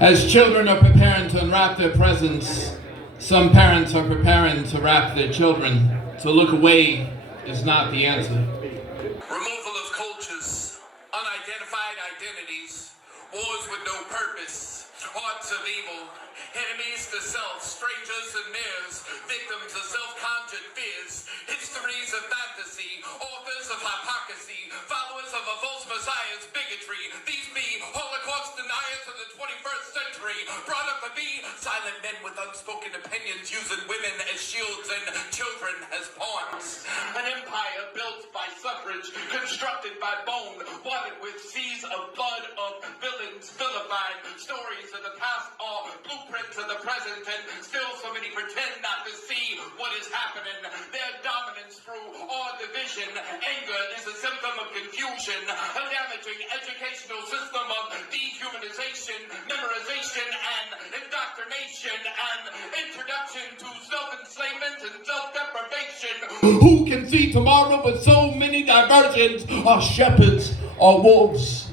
As children are preparing to unwrap their presents, some parents are preparing to wrap their children. To look away is not the answer. Removal of cultures, unidentified identities, wars with no purpose, hearts of evil, enemies to self, strangers and mirrors, victims of self-conjured fears, histories of fantasy, authors of hypocrisy, followers of a false messiah's bigotry. These be Holocaust deniers of the 21st century, brought up to be silent men with unspoken opinions, using women as shields and children as pawns. An empire built by suffrage, constructed by bone, watered with seas of blood of villains vilified. Stories of the past are blueprints of the present, and still so many pretend not to see what is happening. Their dominance through all division, anger is a symptom of confusion, a damaging educational system of dehumanization, memorization, and indoctrination, and introduction to self-enslavement and self-deprivation. Who can see tomorrow with so many diversions? Our shepherds, our wolves,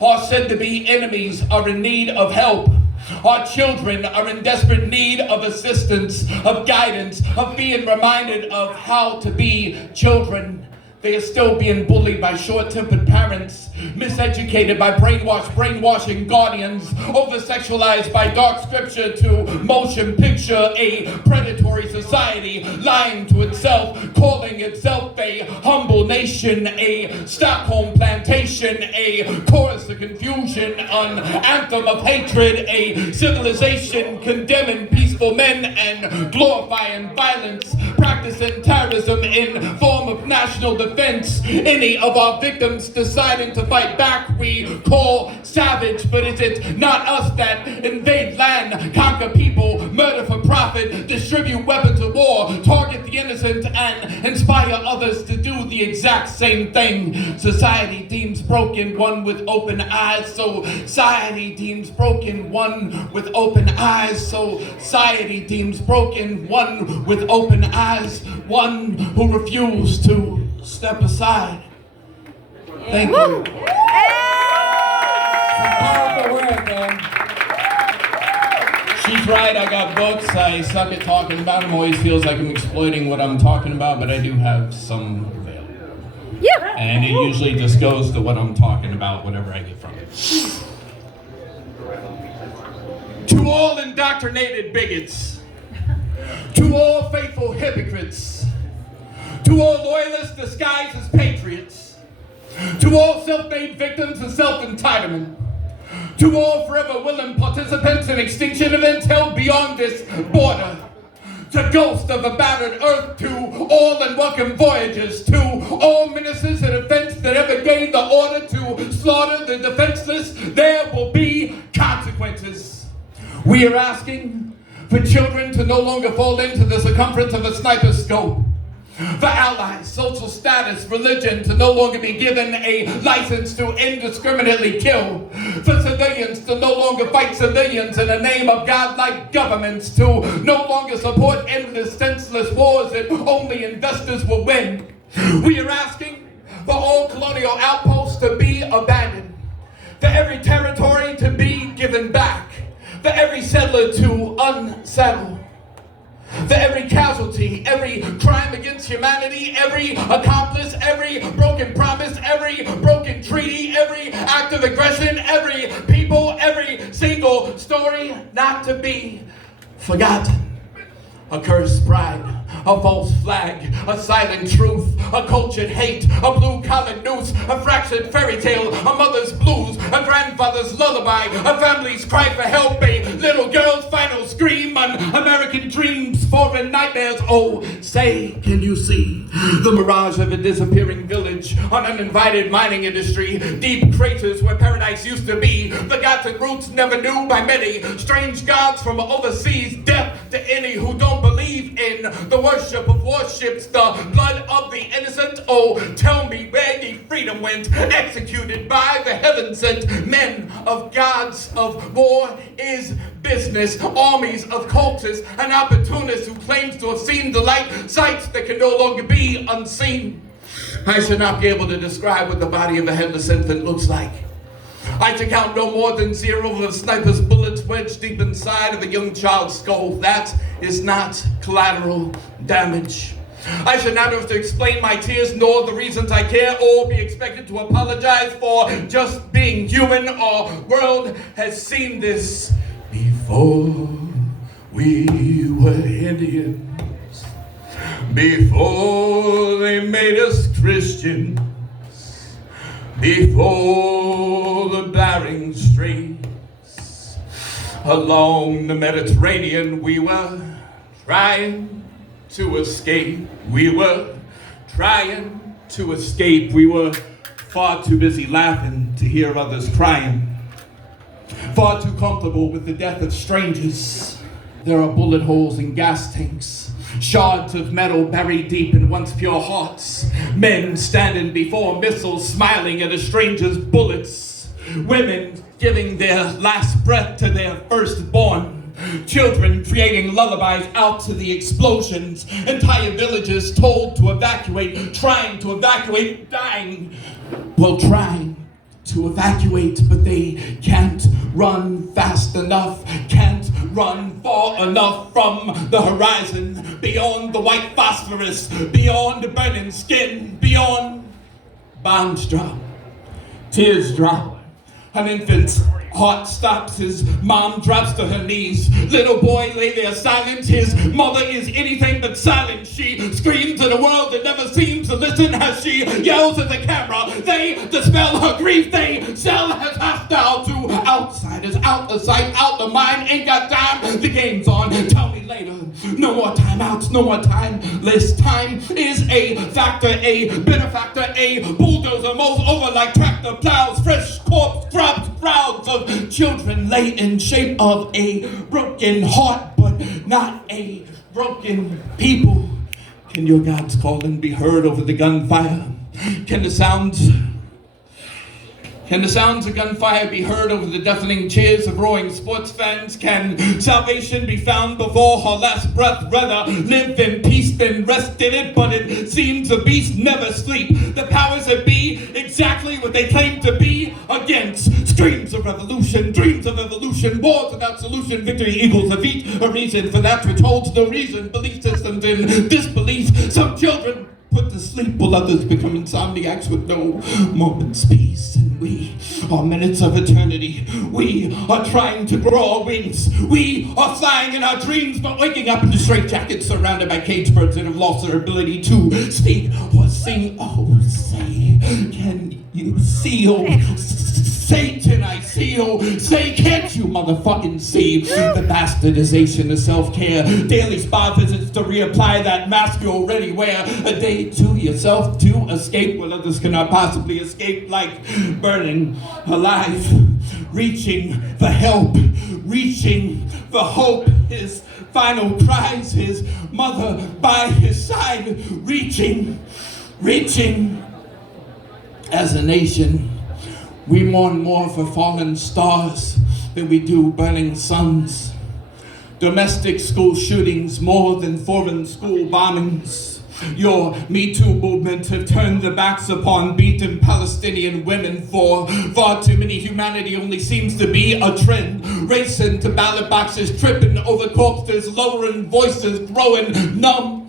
our said-to-be enemies are in need of help. Our children are in desperate need of assistance, of guidance, of being reminded of how to be children. They are still being bullied by short-tempered parents, miseducated by brainwashing guardians, over-sexualized by dark scripture to motion picture, a predatory society, lying to itself, calling itself a humble nation, a Stockholm plantation, a chorus of confusion, an anthem of hatred, a civilization condemning peaceful men and glorifying violence, practicing terrorism in form of national defense. Any of our victims deciding to fight back, we call savage. But is it not us that invade land, conquer people, murder for profit, distribute weapons of war, target the innocent, and inspire others to do the exact same thing? Society deems broken one with open eyes, so society deems broken one with open eyes, so society deems broken one with open eyes, one who refused to step aside. Thank you. Some powerful word, man. She's right, I got books. I suck at talking about them. Always feels like I'm exploiting what I'm talking about, but I do have some available. Yeah. And it usually just goes to what I'm talking about, whatever I get from it. To all indoctrinated bigots, to all faithful hypocrites, to all loyalists disguised as patriots, to all self-made victims of self-entitlement, to all forever willing participants in extinction events held beyond this border, to ghosts of a battered earth, to all unwelcome voyagers, to all ministers of defense that ever gave the order to slaughter the defenseless, there will be consequences. We are asking for children to no longer fall into the circumference of a sniper's scope. For allies, social status, religion to no longer be given a license to indiscriminately kill. For civilians to no longer fight civilians in the name of godlike governments. To no longer support endless, senseless wars that only investors will win. We are asking for all colonial outposts to be abandoned. For every territory to be given back. For every settler to unsettle. For every casualty, every crime against humanity, every accomplice, every broken promise, every broken treaty, every act of aggression, every people, every single story not to be forgotten. A cursed pride, a false flag, a silent truth, a cultured hate, a blue-collar noose, a fractured fairy tale, a mother's blues, a grandfather's lullaby, a family's cry for help, a little girl's final scream, an American dream's foreign nightmares. Oh, say, can you see the mirage of a disappearing village, an uninvited mining industry, deep craters where paradise used to be, forgotten roots never knew by many, strange gods from overseas, death to any who don't believe in the worship of warships, the blood of the innocent. Oh, tell me where ye freedom went, executed by the heaven-sent men of gods of war is business, armies of cultists, an opportunist who claims to have seen the light, sights that can no longer be unseen. I should not be able to describe what the body of a headless infant looks like. I should count no more than 0 of a sniper's bullets wedged deep inside of a young child's skull. That is not collateral damage. I should not have to explain my tears nor the reasons I care or be expected to apologize for just being human. Our world has seen this before. We were Indians before they made us Christians, before the Bering Straits. Along the Mediterranean we were trying to escape. We were trying to escape. We were far too busy laughing to hear others crying. Far too comfortable with the death of strangers. There are bullet holes in gas tanks, shards of metal buried deep in once pure hearts, men standing before missiles smiling at a stranger's bullets, women giving their last breath to their firstborn, children creating lullabies out to the explosions, entire villages told to evacuate, trying to evacuate, dying, well, trying to evacuate, but they can't run fast enough, can't run far enough from the horizon, beyond the white phosphorus, beyond the burning skin, beyond bombs drop, tears drop, an infant's heart stops, his mom drops to her knees. Little boy lay there silent, his mother is anything but silent. She screams to the world that never seems to listen as she yells at the camera. They dispel her grief, they sell as hostile to outsiders. Out the sight, out the mind, ain't got time, the game's on, tell me later. No more timeouts, no more time. Less time is a factor, a benefactor, a bulldozer mows over like tractor plows. Fresh corpse drops, crowds of children lay in shape of a broken heart, but not a broken people. Can your God's calling be heard over the gunfire? Can the sounds of gunfire be heard over the deafening cheers of roaring sports fans? Can salvation be found before her last breath? Rather live in peace than rest in it, but it seems the beast never sleep. The powers that be, exactly what they claim to be, against screams of revolution, dreams of evolution, wars without solution, victory equals defeat, a reason for that which holds no reason, belief systems in disbelief, some children put to sleep while others become insomniacs with no moment's peace. And we are minutes of eternity. We are trying to grow our wings. We are flying in our dreams, but waking up in the straitjackets surrounded by cage birds that have lost their ability to speak or sing. Oh, say, can you see? Oh, Satan, I see. Oh, say, can't you motherfucking see? The bastardization of self-care, daily spa visits to reapply that mask you already wear, a day to yourself to escape when others cannot possibly escape, like burning alive, reaching for help, reaching for hope. His final cries, his mother by his side, reaching. As a nation, we mourn more for fallen stars than we do burning suns. Domestic school shootings more than foreign school bombings. Your Me Too movement have turned their backs upon beaten Palestinian women for far too many. Humanity only seems to be a trend. Racing to ballot boxes, tripping over corpses, lowering voices, growing numb.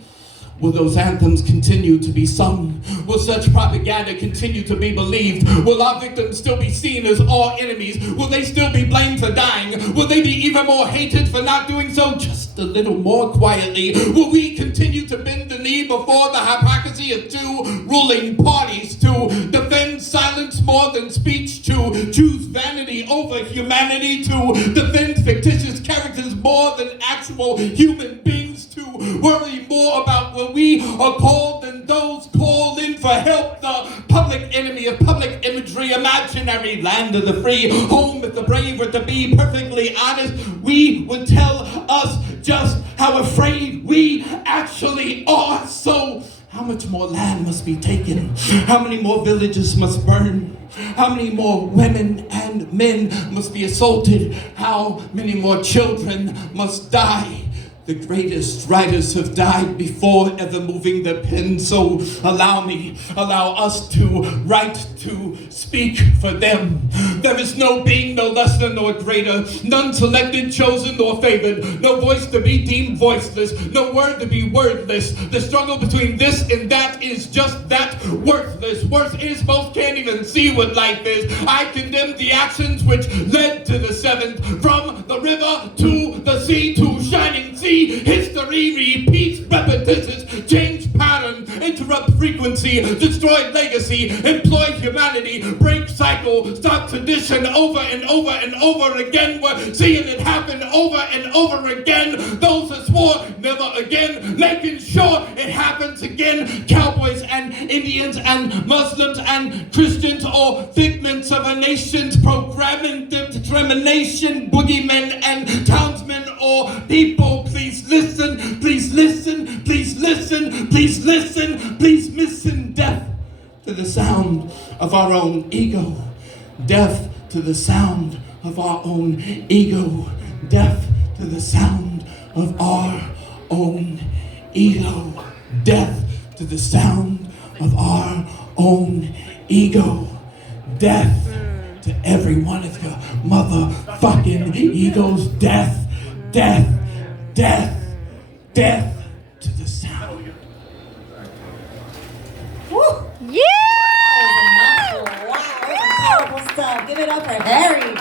Will those anthems continue to be sung? Will such propaganda continue to be believed? Will our victims still be seen as our enemies? Will they still be blamed for dying? Will they be even more hated for not doing so just a little more quietly? Will we continue to bend the knee before the hypocrisy of two ruling parties, to defend silence more than speech, to choose vanity over humanity, to defend fictitious characters more than actual human beings, to worry more about what we are called than those called in for help? The public enemy of public imagery, imaginary land of the free, home of the brave, or to be perfectly honest, we would tell us just how afraid we actually are. So how much more land must be taken? How many more villages must burn? How many more women and men must be assaulted? How many more children must die The greatest writers have died before ever moving their pen, so allow us to write, to speak for them. There is no being, no lesser nor greater, none selected, chosen, nor favored, no voice to be deemed voiceless, no word to be wordless. The struggle between this and that is just that, worthless. Worse is most can't even see what life is. I condemn the actions which led to the seventh, from the river to the sea to shining sea. History repeats, repetitious, change pattern, interrupt frequency, destroy legacy, employ humanity, break cycle, stop tradition over and over and over again. We're seeing it happen over and over again. Those that swore never again, making sure it happens again. Cowboys and Indians and Muslims and Christians, all figments of a nation's programming determination, boogeymen and townsmen or people. Please listen, please listen, please listen, please listen, please listen. Deaf to the sound of our own ego. Deaf to the sound of our own ego. Deaf to the sound of our own ego. Deaf to the sound of our own ego. Death to every one of your motherfucking egos. Death, death, death, death to the sound. Woo! Yeah! Wow, that was powerful stuff. Give it up for Harry.